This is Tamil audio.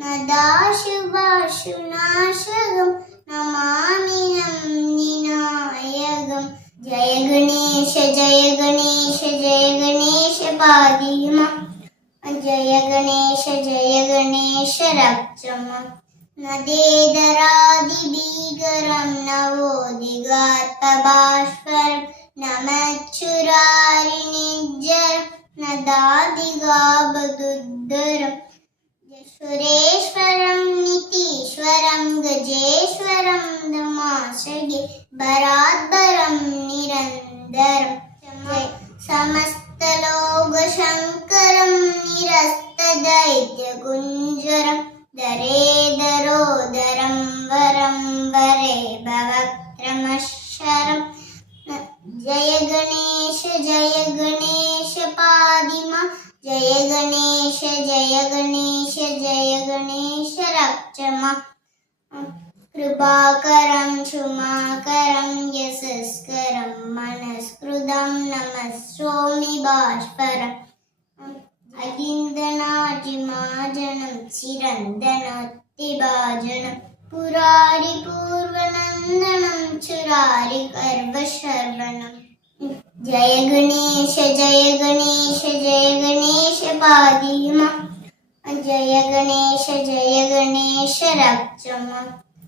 நதாசுபாசுநாசகம் நமாமினம் நிநாயகம் ஜய கணேஷ ஜய கணேஷ ஜய கணேஷ பாதிமா ஜய கணேஷ ஜய கணேஷ ரப்சமா नदेदरादिभीकरं नवोदिगात्पबाष्परं नमच्छुरारिणिज्जरं न दादिगाबदुद्धरम् सुरेश्वरं नितीश्वरं गजेश्वरं धमाश्रये भराद्भरं निरन्तरं समस्तलोकशङ्करं निरस्तदैत्यगुञ्जरं दरेदरोदरं वरं वरे भवक्रमशरं जय गणेश जय गणेश जय गणेश जय गणेश जय गणेश रक्षमा कृपाकरं क्षुमाकरं यशस्करं मनस्कृतं नमस्सोमि बाष्परम् अगिन्दनाजिमाजनं चिरन्दनोत्तिभाजनं पुरारिपूर्वनन्दनं चुरारि कर्वशर्वणम् ജയ ഗണേശ ജയ ഗണേശ ജയ ഗണേശ പാദിമ ജയ ഗണേശ ജയ ഗണേശ രക്ഷമ